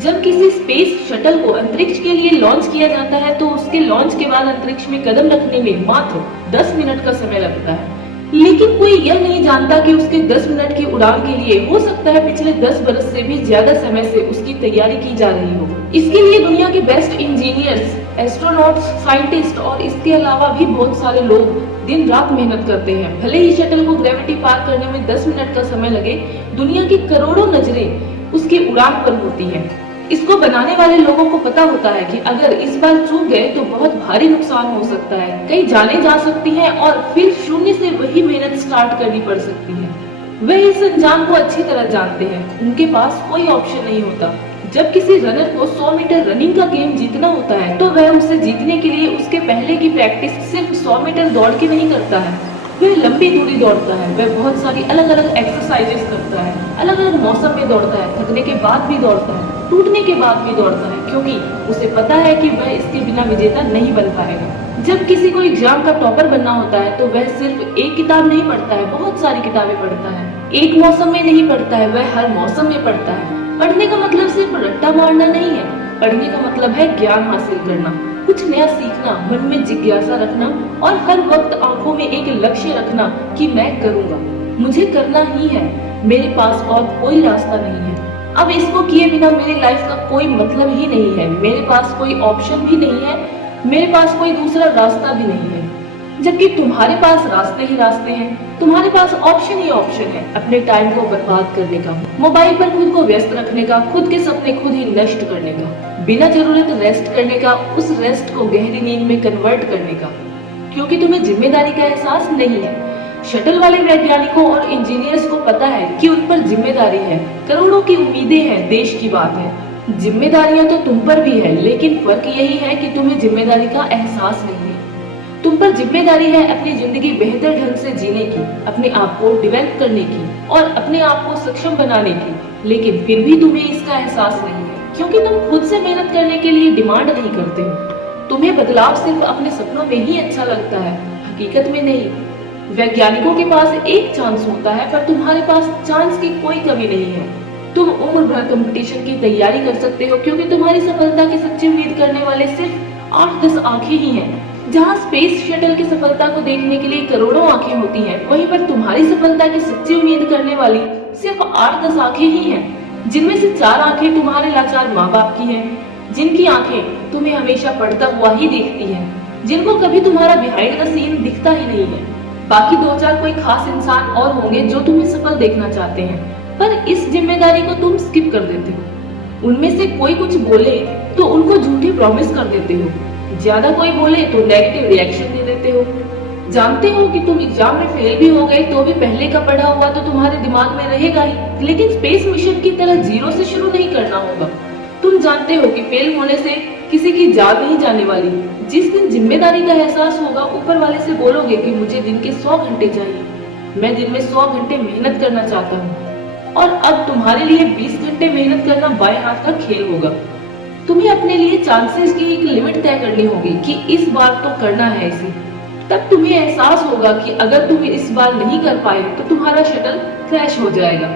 जब किसी space shuttle को अंतरिक्ष के लिए लॉन्च किया जाता है तो उसके लॉन्च के बाद अंतरिक्ष में कदम रखने में मात्र 10 मिनट का समय लगता है। लेकिन कोई यह नहीं जानता कि उसके 10 मिनट की उड़ान के लिए हो सकता है पिछले 10 बरस से भी ज्यादा समय से उसकी तैयारी की जा रही हो। इसके लिए दुनिया के बेस्ट इंजीनियर्स, एस्ट्रोनॉट्स, साइंटिस्ट और इसके अलावा भी बहुत सारे लोग दिन रात मेहनत करते हैं। भले ही शटल को ग्रेविटी पार करने में 10 मिनट का समय लगे, दुनिया की करोड़ों नजरें उसकी उड़ान पर होती हैं। इसको बनाने वाले लोगों को पता होता है कि अगर इस बार चूक गए तो बहुत भारी नुकसान हो सकता है, कई जानें जा सकती हैं और फिर शून्य से वही मेहनत स्टार्ट करनी पड़ सकती है। वे इस अंजाम को अच्छी तरह जानते हैं, उनके पास कोई ऑप्शन नहीं होता। जब किसी रनर को 100 मीटर रनिंग का गेम जीतना होता है तो वह उसे जीतने के लिए उसके पहले की प्रैक्टिस सिर्फ 100 मीटर दौड़ के नहीं करता है, वह लंबी दूरी दौड़ता है। वह बहुत सारी अलग अलग एक्सरसाइजेस करता है, अलग अलग मौसम में दौड़ता है, थकने के बाद भी दौड़ता है, टूटने के बाद भी दौड़ता है, क्योंकि उसे पता है कि वह इसके बिना विजेता नहीं बन पाएगा। जब किसी को एग्जाम का टॉपर बनना होता है तो वह सिर्फ एक किताब नहीं पढ़ता है, बहुत सारी किताबें पढ़ता है। एक मौसम में नहीं पढ़ता है, वह हर मौसम में पढ़ता है। पढ़ने का मतलब सिर्फ रट्टा मारना नहीं है, पढ़ने का मतलब है ज्ञान हासिल करना, कुछ नया सीखना, मन में जिज्ञासा रखना और हर वक्त आंखों में एक लक्ष्य रखना कि मैं करूंगा, मुझे करना ही है, मेरे पास और कोई रास्ता नहीं है। अब इसको किए बिना मेरी लाइफ का कोई मतलब ही नहीं है, मेरे पास कोई ऑप्शन भी नहीं है, मेरे पास कोई दूसरा रास्ता भी नहीं है। जबकि तुम्हारे पास रास्ते ही रास्ते हैं, तुम्हारे पास ऑप्शन ही ऑप्शन है अपने टाइम को बर्बाद करने का, मोबाइल पर खुद को व्यस्त रखने का, खुद के सपने खुद ही नष्ट करने का, बिना जरूरत रेस्ट करने का, उस रेस्ट को गहरी नींद में कन्वर्ट करने का, क्योंकि तुम्हें जिम्मेदारी का एहसास नहीं है। शटल वाले वैज्ञानिकों और इंजीनियर्स को पता है कि उन पर जिम्मेदारी है, करोड़ों की उम्मीदें हैं, देश की बात है। जिम्मेदारियां तो तुम पर भी है, लेकिन फर्क यही है कि तुम्हें जिम्मेदारी का एहसास नहीं है। तुम पर जिम्मेदारी है अपनी जिंदगी बेहतर ढंग से जीने की, अपने आप को डेवलप करने की और अपने आप को सक्षम बनाने की, लेकिन फिर भी तुम्हें इसका एहसास नहीं है, क्योंकि तुम खुद से मेहनत करने के लिए डिमांड नहीं करते हो। तुम्हें बदलाव सिर्फ अपने सपनों में ही अच्छा लगता है, हकीकत में नहीं। वैज्ञानिकों के पास एक चांस होता है, पर तुम्हारे पास चांस की कोई कमी नहीं है। तुम उम्र भर कंपटीशन की तैयारी कर सकते हो, क्योंकि तुम्हारी सफलता की सच्ची उम्मीद करने वाले सिर्फ 8-10 आंखें ही हैं। जहाँ स्पेस शटल की सफलता को देखने के लिए करोड़ों आंखें होती हैं, वहीं पर तुम्हारी सफलता की सच्ची उम्मीद करने वाली सिर्फ 8-10 आंखें ही हैं, जिनमें से 4 आंखें तुम्हारे लाचार माँ बाप की हैं, जिनकी आंखें तुम्हें हमेशा पढ़ता हुआ ही देखती हैं, जिनको कभी तुम्हारा बिहाइंड द सीन दिखता ही नहीं है। बाकी 2-4 कोई खास इंसान और होंगे जो तुम्हें सफल देखना चाहते हैं, पर इस जिम्मेदारी को तुम स्किप कर देते हो। उनमें से कोई कुछ बोले तो उनको झूठी प्रॉमिस कर देते हो, ज्यादा कोई बोले तो नेगेटिव रिएक्शन दे देते हो। जानते हो कि तुम एग्जाम में फेल भी हो गए तो भी पहले का पढ़ा हुआ तो तुम्हारे दिमाग में रहेगा ही, लेकिन स्पेस मिशन की तरह जीरो से शुरू नहीं करना होगा। तुम जानते हो कि फेल होने से किसी की जान नहीं जाने वाली। जिस दिन जिम्मेदारी का एहसास होगा, ऊपर वाले से बोलोगे कि मुझे दिन के 100 घंटे चाहिए, मैं दिन में 100 घंटे मेहनत करना चाहता हूँ, और अब तुम्हारे लिए 20 घंटे मेहनत करना बाएं हाथ का खेल होगा। तुम्हें अपने लिए चांसेस की एक लिमिट तय करनी होगी कि इस बार तो करना है इसे। तब तुम्हें एहसास होगा कि अगर तुम इस बार नहीं कर पाए तो तुम्हारा शटल क्रैश हो जाएगा।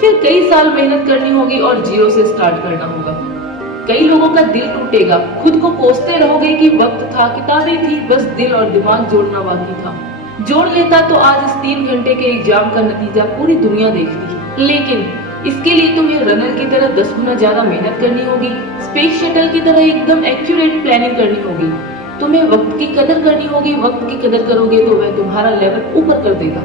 फिर कई साल मेहनत करनी होगी और जीरो से स्टार्ट करना होगा। कई लोगों का दिल टूटेगा, खुद को कोसते रहोगे कि वक्त था, किताबें थी, बस दिल और दिमाग जोड़ना बाकी था। जोड़ लेता तो आज इस 3 घंटे के एग्जाम का नतीजा पूरी दुनिया देखती। लेकिन इसके लिए तुम्हें रनर की तरह 10 गुना ज्यादा मेहनत करनी होगी, स्पेस शटल की तरह एकदम एक्यूरेट प्लानिंग करनी होगी। तुम्हें वक्त की कदर करनी होगी, वक्त की कदर करोगे तो वह तुम्हारा लेवल ऊपर कर देगा।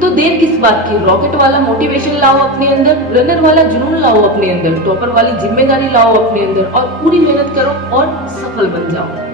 तो देर किस बात की, रॉकेट वाला मोटिवेशन लाओ अपने अंदर, रनर वाला जुनून लाओ अपने अंदर, टॉपर वाली जिम्मेदारी लाओ अपने अंदर और पूरी मेहनत करो और सफल बन जाओ।